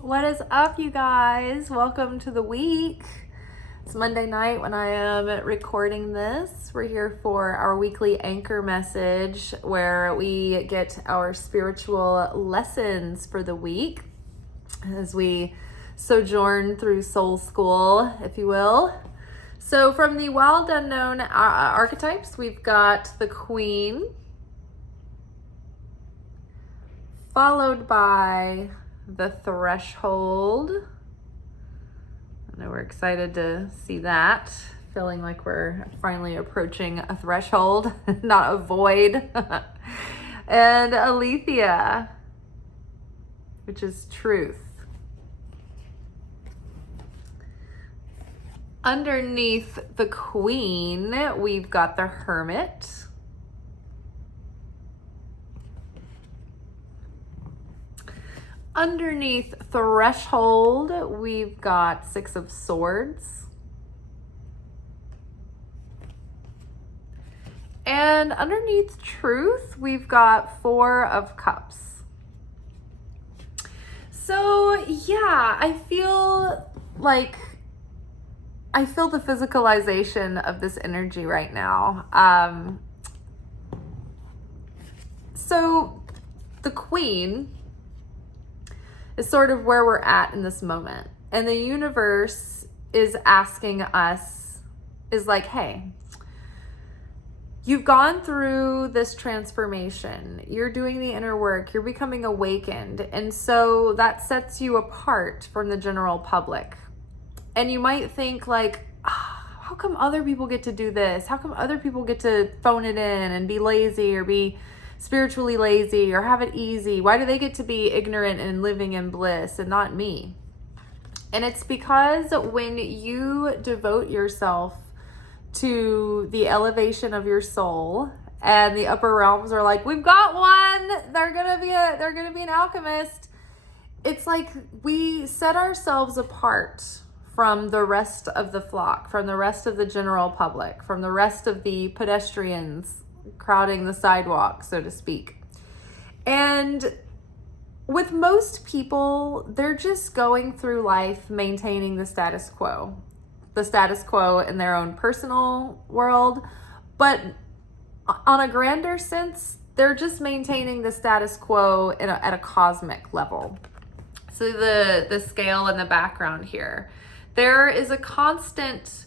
What is up, you guys? Welcome to the week. It's Monday night when I am recording this. We're here for our weekly anchor message where we get our spiritual lessons for the week as we sojourn through soul school, if you will. So from the wild unknown archetypes, we've got the Queen, followed by the Threshold. I know we're excited to see that. Feeling like we're finally approaching a threshold, not a void. And Aletheia, which is truth. Underneath the Queen, we've got the Hermit. Underneath Threshold, we've got Six of Swords. And underneath Truth, we've got Four of Cups. So yeah, I feel the physicalization of this energy right now. So the Queen is sort of where we're at in this moment. And the universe is asking us, is like, hey, you've gone through this transformation. You're doing the inner work. You're becoming awakened. And so that sets you apart from the general public. And you might think like, how come other people get to do this? How come other people get to phone it in and be lazy or be spiritually lazy or have it easy? Why do they get to be ignorant and living in bliss and not me? And it's because when you devote yourself to the elevation of your soul and the upper realms are like, we've got one, they're gonna be an alchemist. It's like we set ourselves apart from the rest of the flock, from the rest of the general public, from the rest of the pedestrians crowding the sidewalk, so to speak. And with most people, they're just going through life maintaining the status quo in their own personal world. But on a grander sense, they're just maintaining the status quo at a cosmic level. So the scale in the background here, there is a constant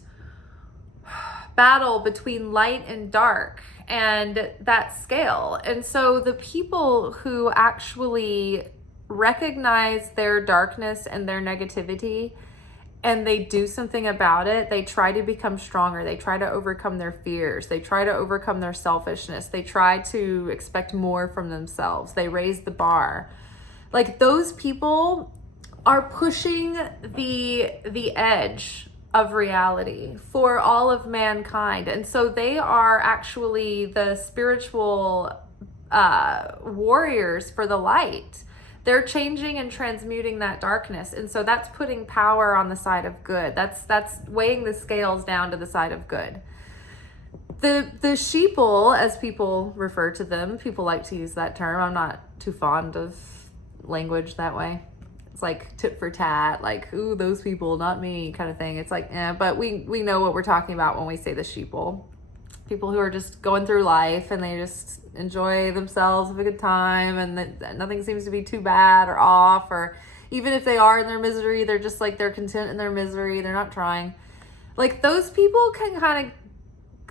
battle between light and dark and that scale. And so the people who actually recognize their darkness and their negativity and they do something about it, they try to become stronger. They try to overcome their fears. They try to overcome their selfishness. They try to expect more from themselves. They raise the bar. Like those people are pushing the edge of reality for all of mankind. And so they are actually the spiritual warriors for the light. They're changing and transmuting that darkness. And so that's putting power on the side of good. That's weighing the scales down to the side of good. The sheeple, as people refer to them, people like to use that term. I'm not too fond of language that way. It's like tit for tat, like, ooh, those people, not me, kind of thing. It's like, but we know what we're talking about when we say the sheeple. People who are just going through life and they just enjoy themselves, have a good time, and that nothing seems to be too bad or off, or even if they are in their misery, they're just like, they're content in their misery, they're not trying. Like those people can kind of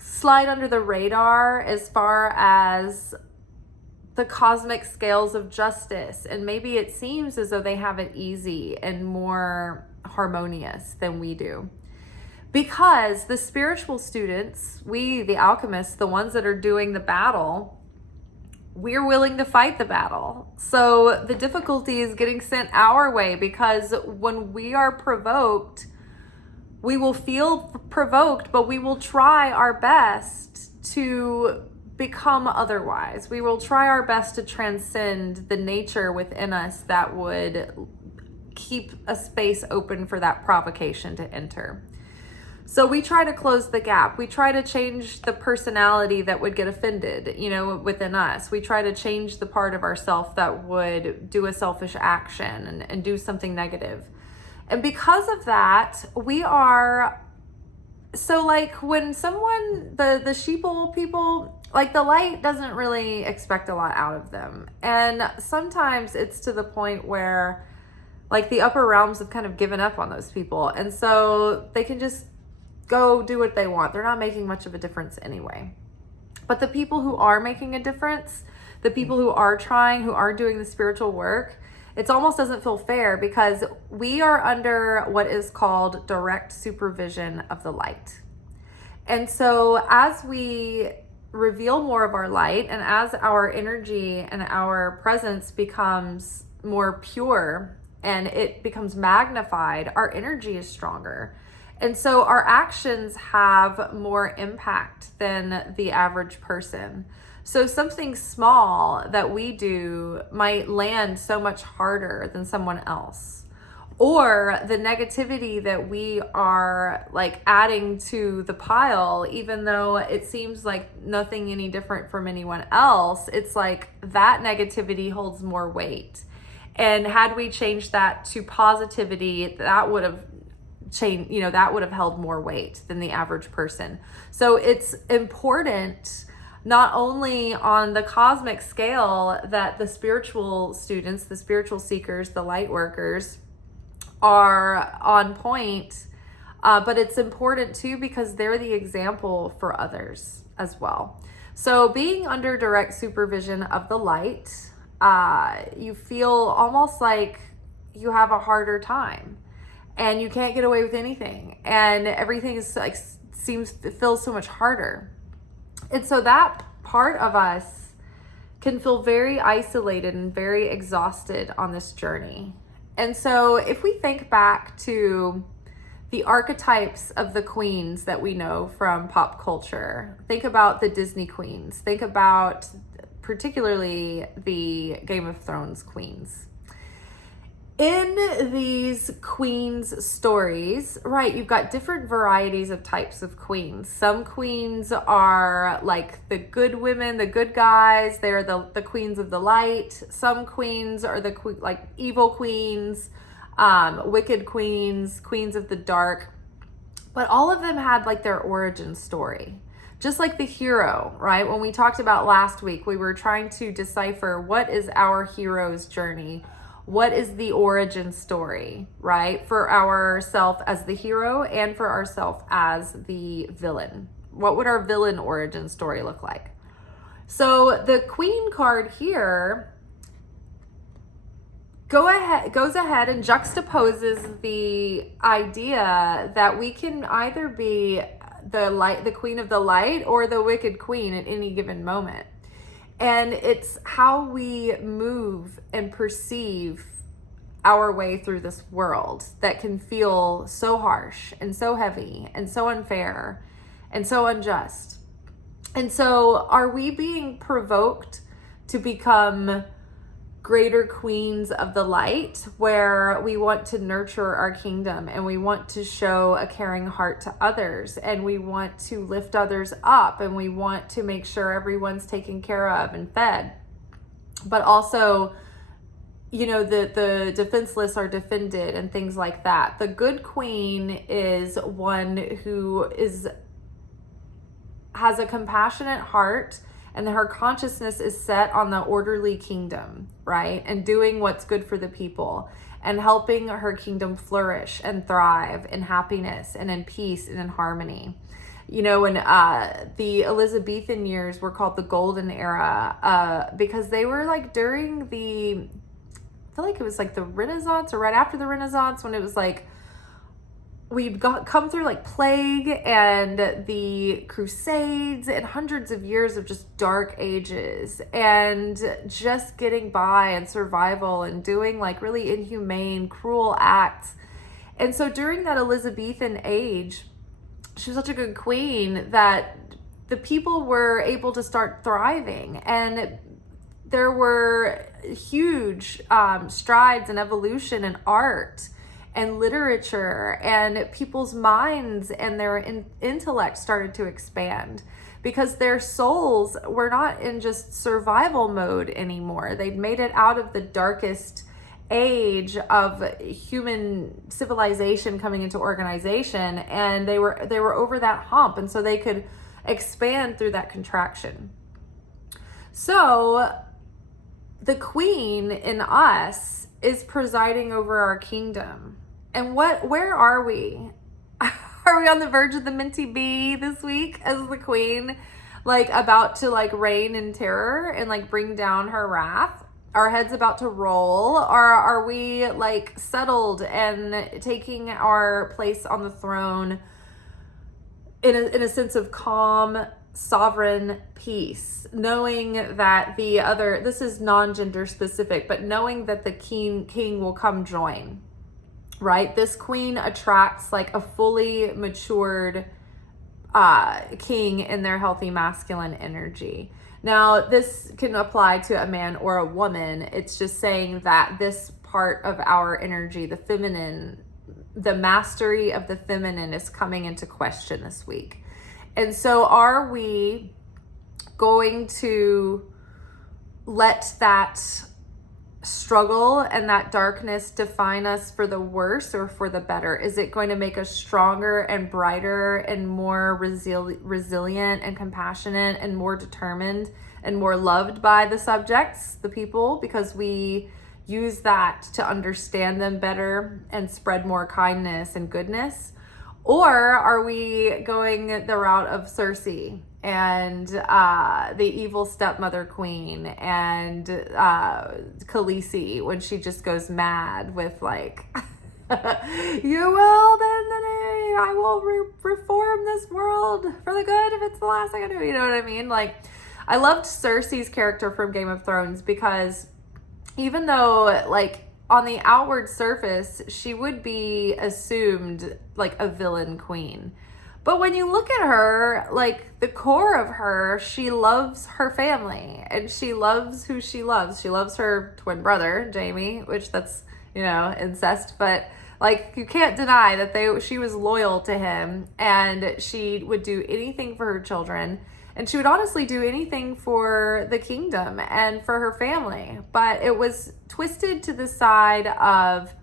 slide under the radar as far as the cosmic scales of justice, and maybe it seems as though they have it easy and more harmonious than we do, because the spiritual students, we the alchemists, the ones that are doing the battle, we're willing to fight the battle. So the difficulty is getting sent our way, because when we are provoked, we will feel provoked, but we will try our best to become otherwise. We will try our best to transcend the nature within us that would keep a space open for that provocation to enter. So we try to close the gap. We try to change the personality that would get offended, within us. We try to change the part of ourself that would do a selfish action and do something negative. And because of that, we are, so like when someone, the sheeple people, like the light doesn't really expect a lot out of them. And sometimes it's to the point where like the upper realms have kind of given up on those people. And so they can just go do what they want. They're not making much of a difference anyway. But the people who are making a difference, the people who are trying, who are doing the spiritual work, it almost doesn't feel fair because we are under what is called direct supervision of the light. And so as we reveal more of our light and as our energy and our presence becomes more pure and it becomes magnified, our energy is stronger. And so our actions have more impact than the average person. So something small that we do might land so much harder than someone else. Or the negativity that we are like adding to the pile, even though it seems like nothing any different from anyone else, it's like that negativity holds more weight. And had we changed that to positivity, that would have that would have held more weight than the average person. So it's important not only on the cosmic scale that the spiritual students, the spiritual seekers, the light workers are on point, but it's important too because they're the example for others as well. So being under direct supervision of the light, you feel almost like you have a harder time. And you can't get away with anything. And everything is like feels so much harder. And so that part of us can feel very isolated and very exhausted on this journey. And so if we think back to the archetypes of the queens that we know from pop culture, think about the Disney queens, think about particularly the Game of Thrones queens. In these queens stories, right, you've got different varieties of types of queens. Some queens are like the good women, the good guys. They're the queens of the light. Some queens are like evil queens, wicked queens, queens of the dark. But all of them had like their origin story. Just like the hero, right? When we talked about last week, we were trying to decipher what is our hero's journey. What is the origin story, right? For ourself as the hero and for ourself as the villain. What would our villain origin story look like? So the Queen card here goes ahead and juxtaposes the idea that we can either be the queen of the light or the wicked queen at any given moment. And it's how we move and perceive our way through this world that can feel so harsh and so heavy and so unfair and so unjust. And so are we being provoked to become greater queens of the light, where we want to nurture our kingdom and we want to show a caring heart to others and we want to lift others up and we want to make sure everyone's taken care of and fed, but also, the defenseless are defended and things like that. The good queen is one who has a compassionate heart, and her consciousness is set on the orderly kingdom, right? And doing what's good for the people and helping her kingdom flourish and thrive in happiness and in peace and in harmony. When the Elizabethan years were called the golden era, because they were like during I feel like it was like the Renaissance or right after the Renaissance, when it was like, we've come through like plague and the Crusades and hundreds of years of just dark ages and just getting by and survival and doing like really inhumane, cruel acts. And so during that Elizabethan age, she was such a good queen that the people were able to start thriving, and there were huge strides in evolution and art and literature, and people's minds and their intellect started to expand because their souls were not in just survival mode anymore. They'd made it out of the darkest age of human civilization coming into organization, and they were over that hump, and so they could expand through that contraction. So the queen in us is presiding over our kingdom. And where are we? Are we on the verge of the minty bee this week as the queen, like about to like reign in terror and like bring down her wrath? Our heads about to roll? Or are we like settled and taking our place on the throne in a sense of calm, sovereign peace, knowing that the other, this is non-gender specific, but knowing that the king will come join, right? This queen attracts like a fully matured king in their healthy masculine energy. Now, this can apply to a man or a woman. It's just saying that this part of our energy, the feminine, the mastery of the feminine, is coming into question this week. And so are we going to let that struggle and that darkness define us for the worse or for the better? Is it going to make us stronger and brighter and more resilient and compassionate and more determined and more loved by the subjects, the people, because we use that to understand them better and spread more kindness and goodness? Or are we going the route of Cersei and the evil stepmother queen and Khaleesi, when she just goes mad with like, you will bend the knee, I will reform this world for the good if it's the last thing I do, you know what I mean? Like, I loved Cersei's character from Game of Thrones because even though like on the outward surface, she would be assumed like a villain queen. But when you look at her, like the core of her, she loves her family and she loves who she loves. She loves her twin brother, Jaime, which that's, you know, incest, but like you can't deny that she was loyal to him, and she would do anything for her children. And she would honestly do anything for the kingdom and for her family. But it was twisted to the side of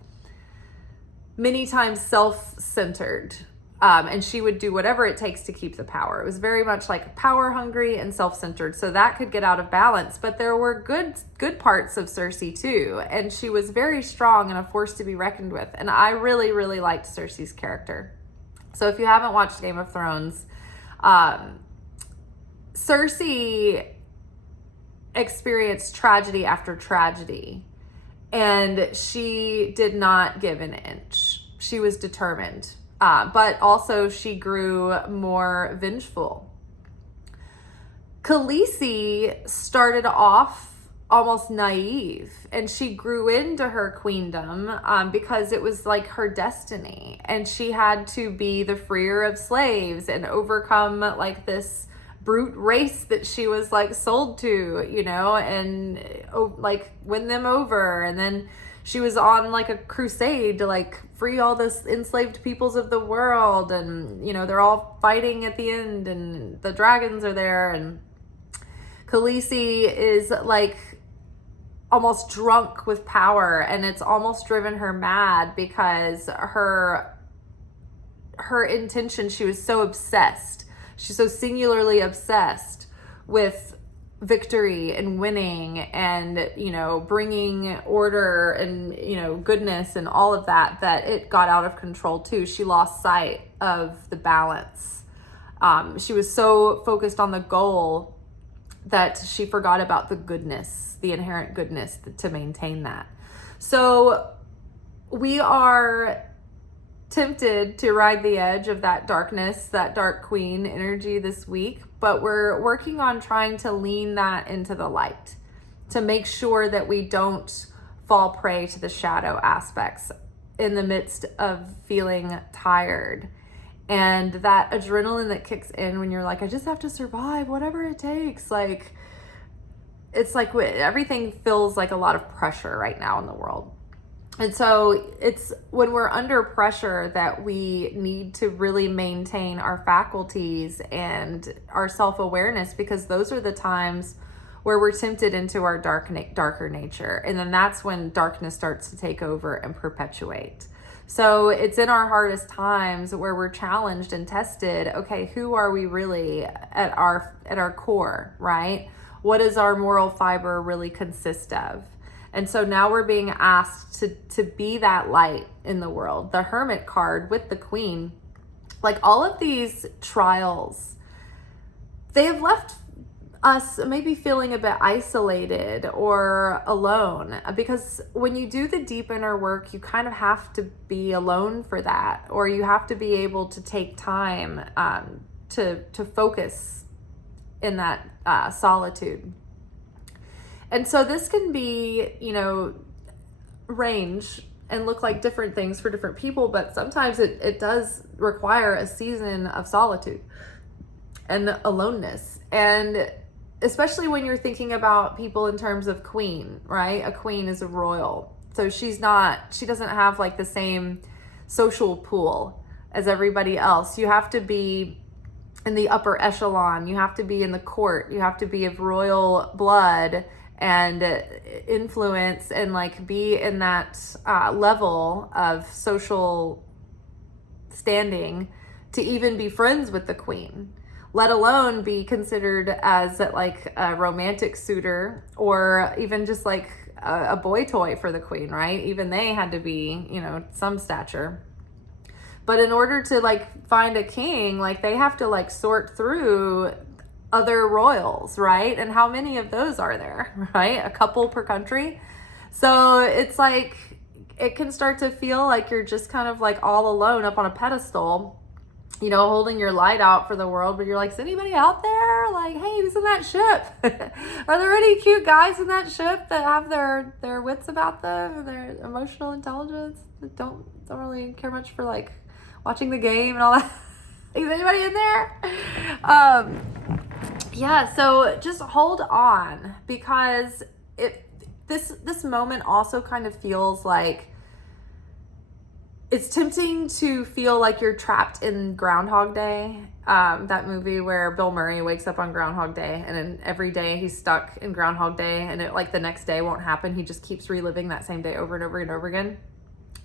many times self-centered. And she would do whatever it takes to keep the power. It was very much like power hungry and self-centered. So that could get out of balance. But there were good parts of Cersei too. And she was very strong and a force to be reckoned with. And I really, really liked Cersei's character. So if you haven't watched Game of Thrones, Cersei experienced tragedy after tragedy, and she did not give an inch. She was determined, but also she grew more vengeful. Khaleesi started off almost naive, and she grew into her queendom because it was like her destiny, and she had to be the freer of slaves and overcome like this brute race that she was like sold to, you know, and like win them over. And then she was on like a crusade to like free all this enslaved peoples of the world, and you know, they're all fighting at the end and the dragons are there, and Khaleesi is like almost drunk with power, and it's almost driven her mad because her intention, she was so obsessed. She's so singularly obsessed with victory and winning and, you know, bringing order and, you know, goodness and all of that, that it got out of control too. She lost sight of the balance. She was so focused on the goal that she forgot about the goodness, the inherent goodness to maintain that. So we are tempted to ride the edge of that darkness, that dark queen energy this week, but we're working on trying to lean that into the light to make sure that we don't fall prey to the shadow aspects in the midst of feeling tired. And that adrenaline that kicks in when you're like, I just have to survive, whatever it takes. Like, it's like everything feels like a lot of pressure right now in the world. And so it's when we're under pressure that we need to really maintain our faculties and our self-awareness, because those are the times where we're tempted into our darker nature. And then that's when darkness starts to take over and perpetuate. So it's in our hardest times where we're challenged and tested. Okay, who are we really at our core, right? What does our moral fiber really consist of? And so now we're being asked to be that light in the world. The Hermit card with the Queen, like all of these trials, they have left us maybe feeling a bit isolated or alone, because when you do the deep inner work, you kind of have to be alone for that, or you have to be able to take time to focus in that solitude. And so this can be, range and look like different things for different people, but sometimes it does require a season of solitude and aloneness. And especially when you're thinking about people in terms of queen, right? A queen is a royal. So she doesn't have like the same social pool as everybody else. You have to be in the upper echelon. You have to be in the court. You have to be of royal blood and influence and like be in that level of social standing to even be friends with the queen, let alone be considered as like a romantic suitor or even just like a boy toy for the queen, right? Even they had to be, some stature. But in order to like find a king, like they have to like sort through other royals, right? And how many of those are there, right? A couple per country. So it's like, it can start to feel like you're just kind of like all alone up on a pedestal, holding your light out for the world, but you're like, is anybody out there? Like, hey, who's in that ship? Are there any cute guys in that ship that have their wits about them and their emotional intelligence that don't really care much for like watching the game and all that? Is anybody in there? Yeah, so just hold on, because this moment also kind of feels like it's tempting to feel like you're trapped in Groundhog Day, that movie where Bill Murray wakes up on Groundhog Day, and then every day he's stuck in Groundhog Day, and it like the next day won't happen. He just keeps reliving that same day over and over and over again.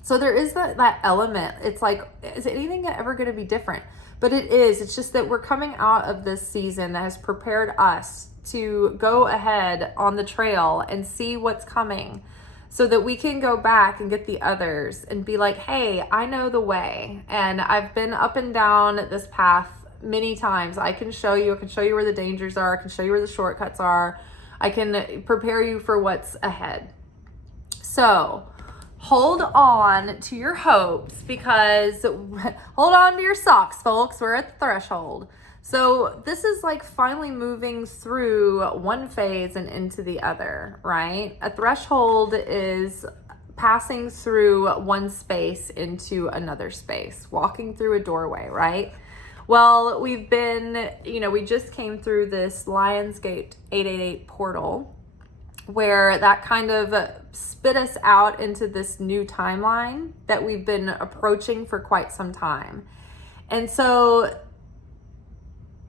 So there is that element. It's like, is anything ever going to be different? But it is. It's just that we're coming out of this season that has prepared us to go ahead on the trail and see what's coming, so that we can go back and get the others and be like, hey, I know the way. And I've been up and down this path many times. I can show you where the dangers are. I can show you where the shortcuts are. I can prepare you for what's ahead. So hold on to your hopes, because hold on to your socks, folks. We're at the threshold. So this is like finally moving through one phase and into the other, right? A threshold is passing through one space into another space, walking through a doorway, right? Well, we've been, we just came through this Lionsgate 888 portal, where that kind of spit us out into this new timeline that we've been approaching for quite some time. And so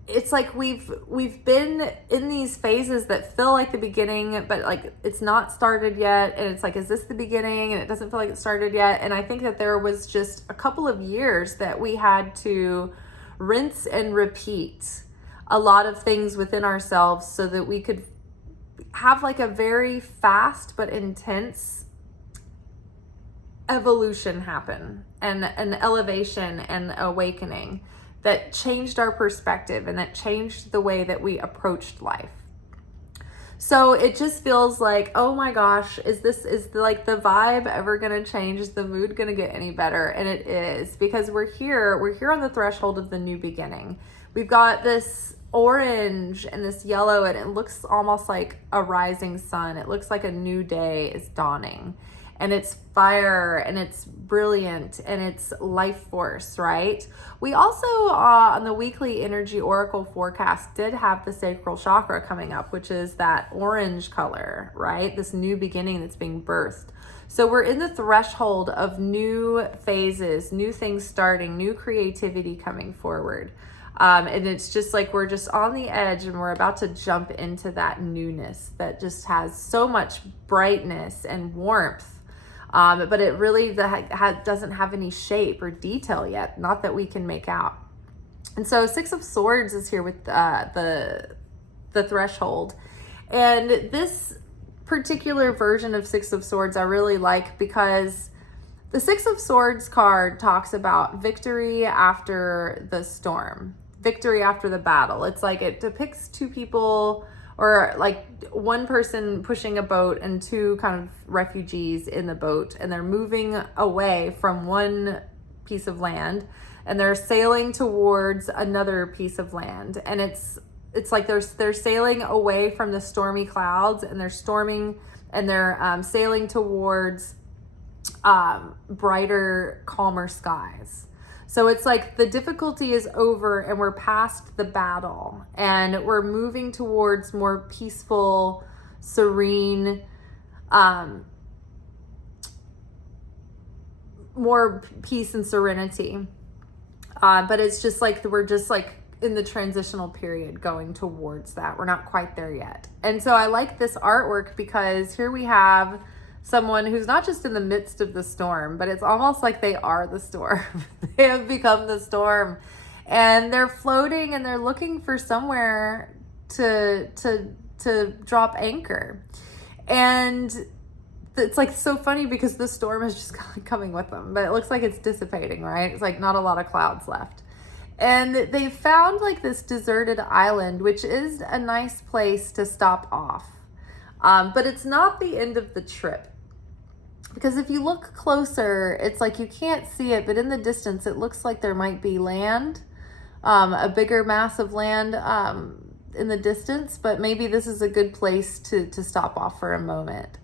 it's like we've been in these phases that feel like the beginning, but like it's not started yet. And it's like, is this the beginning? And it doesn't feel like it started yet. And I think that there was just a couple of years that we had to rinse and repeat a lot of things within ourselves so that we could have like a very fast but intense evolution happen, and an elevation and awakening that changed our perspective and that changed the way that we approached life. So it just feels like, oh my gosh, is like the vibe ever gonna change? Is the mood gonna get any better? And it is, because we're here on the threshold of the new beginning. We've got this orange and this yellow, and it looks almost like a rising sun. It looks like a new day is dawning. and it's fire and it's brilliant and it's life force, right? We also, on the weekly energy oracle forecast, did have the sacral chakra coming up, which is that orange color, right? This new beginning that's being birthed. So we're in the threshold of new phases, new things starting, new creativity coming forward. And it's just like we're just on the edge and we're about to jump into that newness that just has so much brightness and warmth. But it really doesn't have any shape or detail yet, not that we can make out. And so Six of Swords is here with the threshold. And this particular version of Six of Swords I really like, because the Six of Swords card talks about victory after the storm, victory after the battle. It's like it depicts two people, or like one person pushing a boat and two kind of refugees in the boat, and they're moving away from one piece of land and they're sailing towards another piece of land. And it's like they're sailing away from the stormy clouds, and they're storming, and they're sailing towards brighter, calmer skies. So it's like the difficulty is over and we're past the battle and we're moving towards more peaceful, serene, more peace and serenity. But it's just like we're just like in the transitional period going towards that. We're not quite there yet. And so I like this artwork because here we have someone who's not just in the midst of the storm, but it's almost like they are the storm. They have become the storm, and they're floating and they're looking for somewhere to drop anchor. And it's like so funny because the storm is just coming with them, but it looks like it's dissipating, right? It's like not a lot of clouds left. And they found like this deserted island, which is a nice place to stop off. But it's not the end of the trip. Because if you look closer, it's like you can't see it, but in the distance, it looks like there might be land, a bigger mass of land in the distance, but maybe this is a good place to stop off for a moment.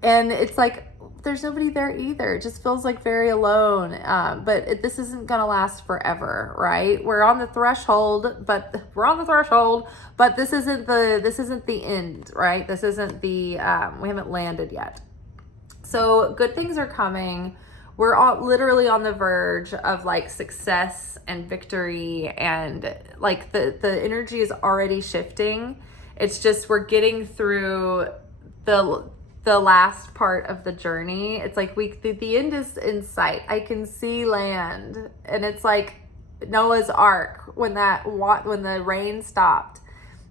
And it's like, there's nobody there either. It just feels like very alone. But this isn't going to last forever, right? We're on the threshold, but this isn't the end, right? This isn't the, we haven't landed yet. So good things are coming. We're all literally on the verge of like success and victory, and like the energy is already shifting. It's just, we're getting through the last part of the journey. It's like the end is in sight. I can see land, and it's like Noah's Ark when the rain stopped,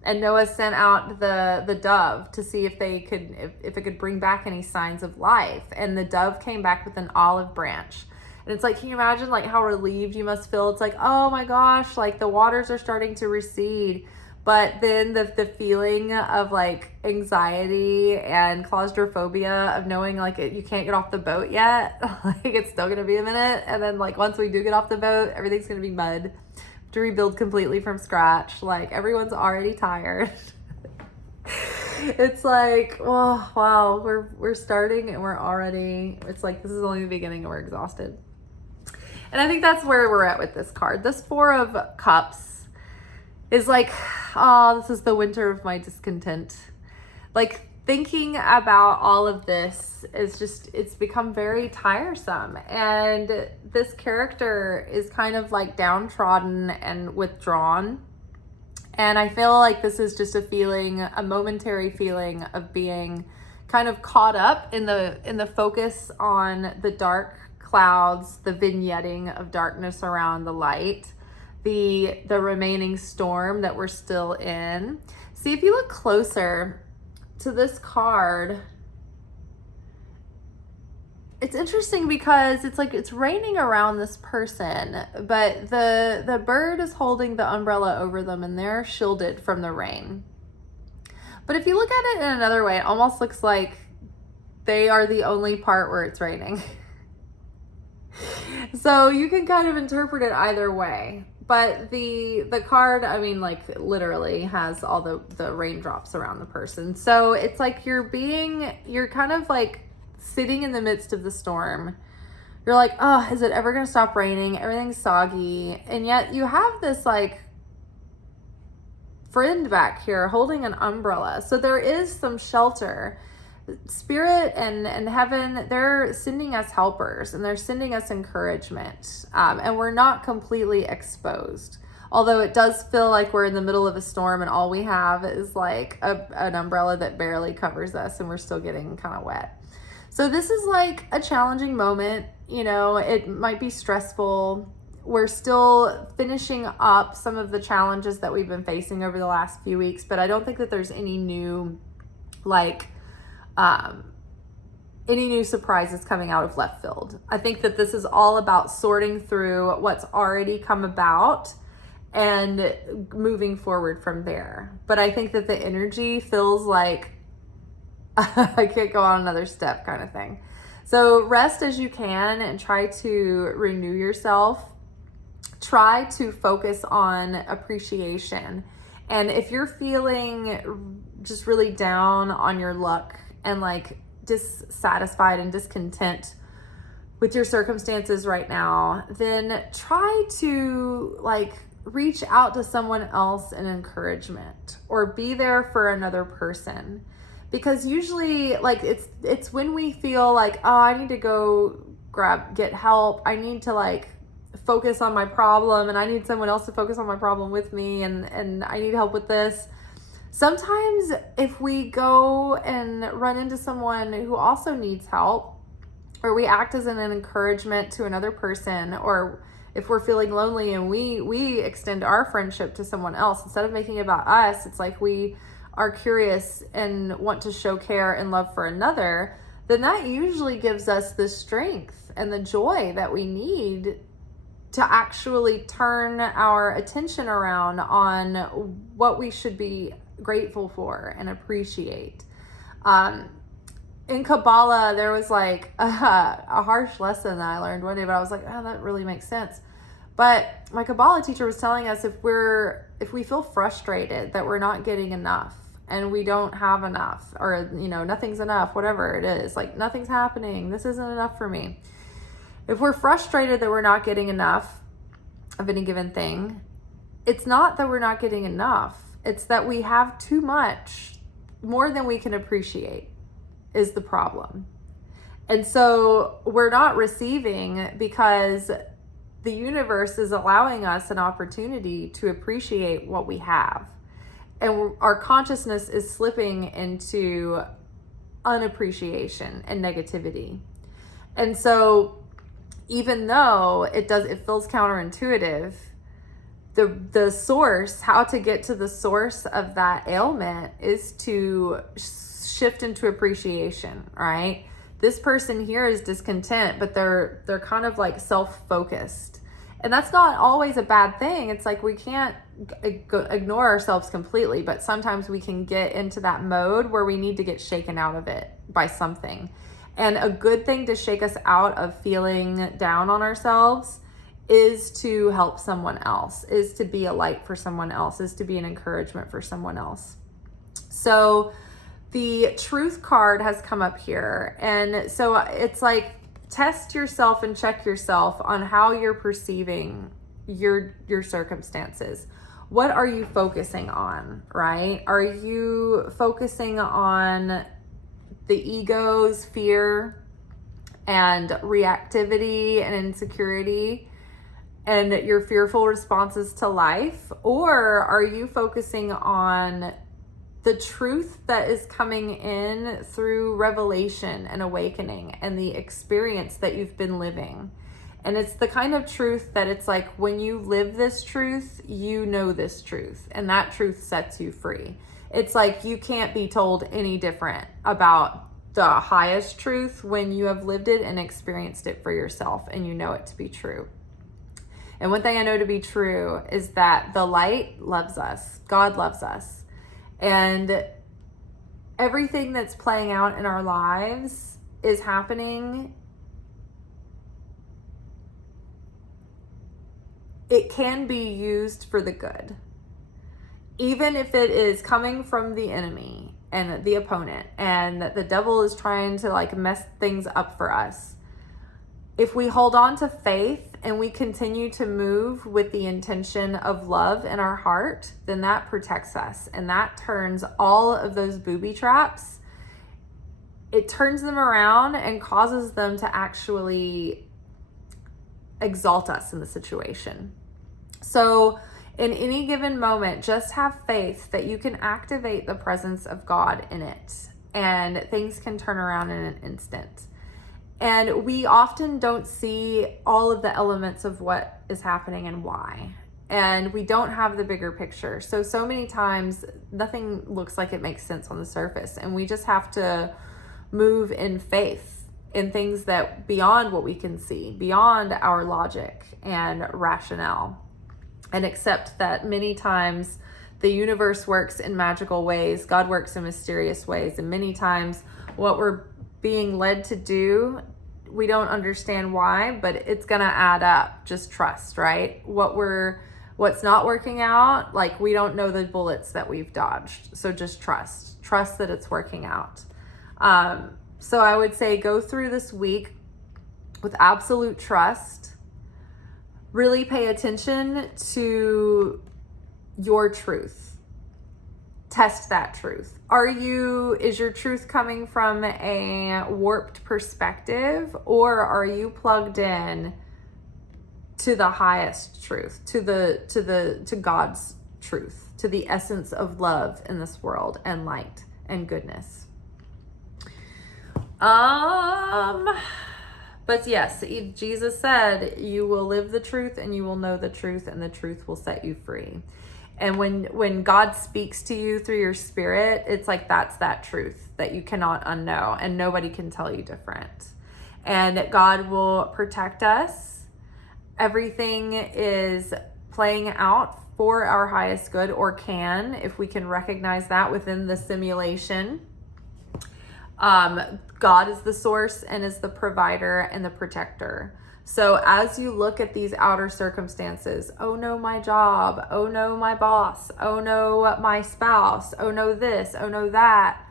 and Noah sent out the dove to see if it could bring back any signs of life, and the dove came back with an olive branch. And it's like, can you imagine like how relieved you must feel? It's like, oh my gosh, like the waters are starting to recede. But then the feeling of like anxiety and claustrophobia of knowing like you can't get off the boat yet, like it's still gonna be a minute. And then like once we do get off the boat, everything's gonna be mud to rebuild completely from scratch. Like everyone's already tired. It's like, oh, wow, we're starting and we're already, it's like this is only the beginning and we're exhausted. And I think that's where we're at with this card. This Four of Cups is like, oh, this is the winter of my discontent. Like thinking about all of this is just, it's become very tiresome. And this character is kind of like downtrodden and withdrawn. And I feel like this is just a momentary feeling of being kind of caught up in the focus on the dark clouds, the vignetting of darkness around the light, the remaining storm that we're still in. See, if you look closer to this card, it's interesting because it's like it's raining around this person, but the bird is holding the umbrella over them and they're shielded from the rain. But if you look at it in another way, it almost looks like they are the only part where it's raining. So you can kind of interpret it either way. But the card, I mean, like literally has all the raindrops around the person. So it's like you're kind of like sitting in the midst of the storm. You're like, oh, is it ever going to stop raining? Everything's soggy. And yet you have this like friend back here holding an umbrella. So there is some shelter. Spirit and heaven, they're sending us helpers and they're sending us encouragement. And we're not completely exposed. Although it does feel like we're in the middle of a storm and all we have is like an umbrella that barely covers us and we're still getting kind of wet. So this is like a challenging moment. You know, it might be stressful. We're still finishing up some of the challenges that we've been facing over the last few weeks, but I don't think that there's any new, any new surprises coming out of left field. I think that this is all about sorting through what's already come about and moving forward from there. But I think that the energy feels like I can't go on another step kind of thing. So rest as you can and try to renew yourself. Try to focus on appreciation. And if you're feeling just really down on your luck and like dissatisfied and discontent with your circumstances right now, then try to like reach out to someone else in encouragement or be there for another person. Because usually like it's when we feel like, oh, I need to go get help. I need to like focus on my problem and I need someone else to focus on my problem with me and I need help with this. Sometimes if we go and run into someone who also needs help, or we act as an encouragement to another person, or if we're feeling lonely and we extend our friendship to someone else, instead of making it about us, it's like we are curious and want to show care and love for another, then that usually gives us the strength and the joy that we need to actually turn our attention around on what we should be grateful for and appreciate. In Kabbalah, there was like a harsh lesson that I learned one day, but I was like, oh, that really makes sense. But my Kabbalah teacher was telling us if we feel frustrated that we're not getting enough and we don't have enough, or, you know, nothing's enough, whatever it is, like nothing's happening, this isn't enough for me. If we're frustrated that we're not getting enough of any given thing, it's not that we're not getting enough. It's that we have too much, more than we can appreciate is the problem. And so we're not receiving because the universe is allowing us an opportunity to appreciate what we have. And our consciousness is slipping into unappreciation and negativity. And so even though it feels counterintuitive, the source, how to get to the source of that ailment is to shift into appreciation, right? This person here is discontent, but they're kind of like self-focused. And that's not always a bad thing. It's like we can't ignore ourselves completely, but sometimes we can get into that mode where we need to get shaken out of it by something. And a good thing to shake us out of feeling down on ourselves is to help someone else, is to be a light for someone else, is to be an encouragement for someone else. So the truth card has come up here. And so it's like, test yourself and check yourself on how you're perceiving your circumstances. What are you focusing on, right? Are you focusing on the ego's fear and reactivity and insecurity and your fearful responses to life? Or are you focusing on the truth that is coming in through revelation and awakening and the experience that you've been living? And it's the kind of truth that it's like when you live this truth, you know this truth, and that truth sets you free. It's like you can't be told any different about the highest truth when you have lived it and experienced it for yourself and you know it to be true. And one thing I know to be true is that the light loves us. God loves us. And everything that's playing out in our lives is happening. It can be used for the good. Even if it is coming from the enemy, and the opponent, and that the devil is trying to like mess things up for us. If we hold on to faith and we continue to move with the intention of love in our heart, then that protects us, and that turns all of those booby traps, it turns them around and causes them to actually exalt us in the situation. So in any given moment, just have faith that you can activate the presence of God in it, and things can turn around in an instant. And we often don't see all of the elements of what is happening and why. And we don't have the bigger picture. So many times nothing looks like it makes sense on the surface. And we just have to move in faith in things that beyond what we can see, beyond our logic and rationale, and accept that many times the universe works in magical ways, God works in mysterious ways, and many times what we're being led to do, we don't understand why, but it's gonna add up. Just trust, right? What's not working out, like we don't know the bullets that we've dodged, so just trust that it's working out. So I would say go through this week with absolute trust. Really pay attention to your truth. Test that truth. Is your truth coming from a warped perspective, or are you plugged in to the highest truth, to God's truth, to the essence of love in this world and light and goodness? But yes, Jesus said, you will live the truth and you will know the truth, and the truth will set you free. And when God speaks to you through your spirit, it's like that's that truth that you cannot unknow, and nobody can tell you different. And God will protect us. Everything is playing out for our highest good, or can, if we can recognize that within the simulation. God is the source and is the provider and the protector. So as you look at these outer circumstances, oh no, my job, oh no, my boss, oh no, my spouse, oh no, this, oh no, that,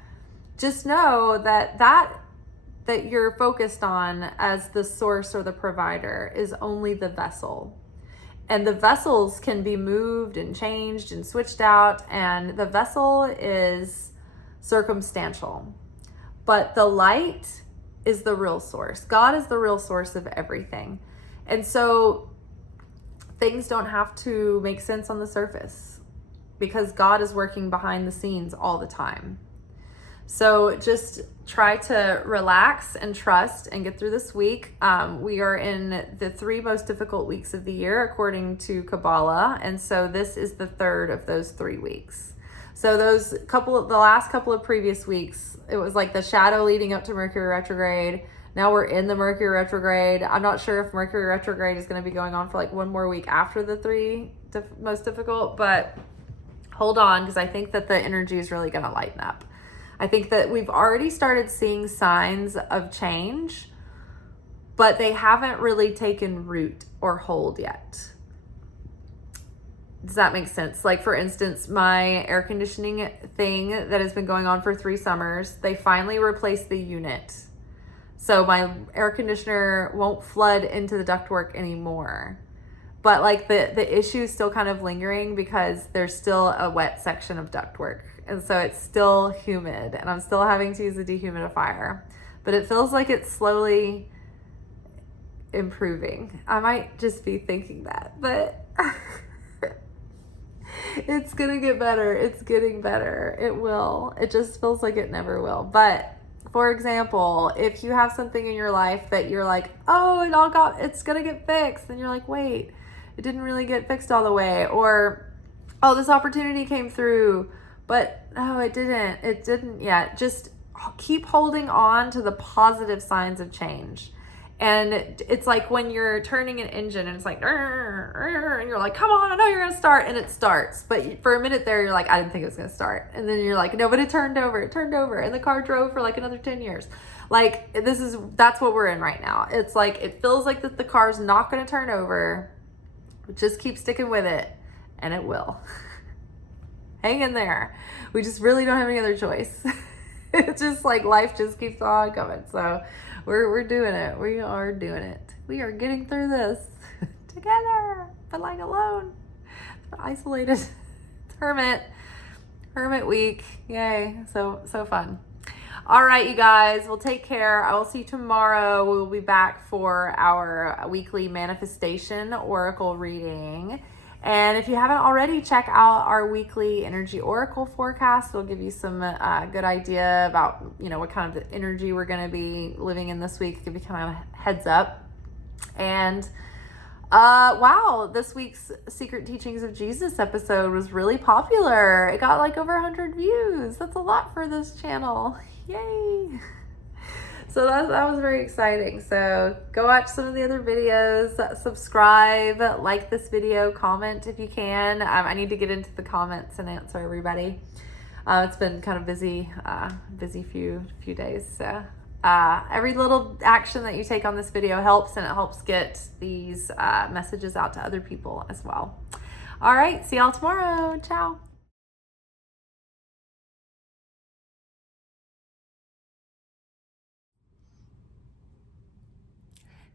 just know that you're focused on as the source or the provider is only the vessel. And the vessels can be moved and changed and switched out, and the vessel is circumstantial. But the light is the real source. God is the real source of everything. And so things don't have to make sense on the surface, because God is working behind the scenes all the time. So just try to relax and trust and get through this week. We are in the 3 most difficult weeks of the year, according to Kabbalah. And so this is the 3rd of those 3 weeks. So the last couple of previous weeks, it was like the shadow leading up to Mercury retrograde. Now we're in the Mercury retrograde. I'm not sure if Mercury retrograde is going to be going on for like 1 more week after the 3 most difficult, but hold on, because I think that the energy is really going to lighten up. I think that we've already started seeing signs of change, but they haven't really taken root or hold yet. Does that make sense? Like, for instance, my air conditioning thing that has been going on for 3 summers, they finally replaced the unit. So my air conditioner won't flood into the ductwork anymore. But like the issue is still kind of lingering, because there's still a wet section of ductwork. And so it's still humid, and I'm still having to use a dehumidifier. But it feels like it's slowly improving. I might just be thinking that, but it's gonna get better. It's getting better. It will. It just feels like it never will. But for example, if you have something in your life that you're like, oh, it's gonna get fixed, then you're like, wait, it didn't really get fixed all the way. Or, oh, this opportunity came through, but no, it didn't yet. Just keep holding on to the positive signs of change. And it's like when you're turning an engine and it's like, and you're like, come on, I know you're going to start. And it starts. But for a minute there, you're like, I didn't think it was going to start. And then you're like, no, but it turned over. And the car drove for like another 10 years. Like, that's what we're in right now. It's like, it feels like that the car's not going to turn over. Just keep sticking with it, and it will. Hang in there. We just really don't have any other choice. It's just like life just keeps on coming. So we're doing it. We are doing it. We are getting through this together, but like alone, isolated. It's hermit week. Yay. So fun. All right, you guys, well, take care. I will see you tomorrow. We will be back for our weekly manifestation oracle reading. And if you haven't already, check out our weekly energy oracle forecast. We'll give you some good idea about, what kind of energy we're going to be living in this week. Give you kind of a heads up. And wow, this week's Secret Teachings of Jesus episode was really popular. It got like over 100 views. That's a lot for this channel. Yay. So that was very exciting. So go watch some of the other videos, subscribe, like this video, comment if you can. I need to get into the comments and answer everybody. It's been kind of busy few days. So every little action that you take on this video helps, and it helps get these messages out to other people as well. All right, see y'all tomorrow. Ciao.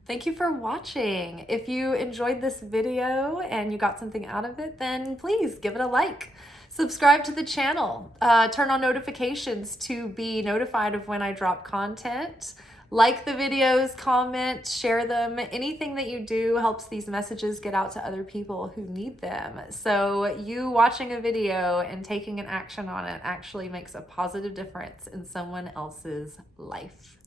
Thank you for watching. If you enjoyed this video and you got something out of it, then please give it a like. Subscribe to the channel. Turn on notifications to be notified of when I drop content. Like the videos, comment, share them. Anything that you do helps these messages get out to other people who need them. So you watching a video and taking an action on it actually makes a positive difference in someone else's life.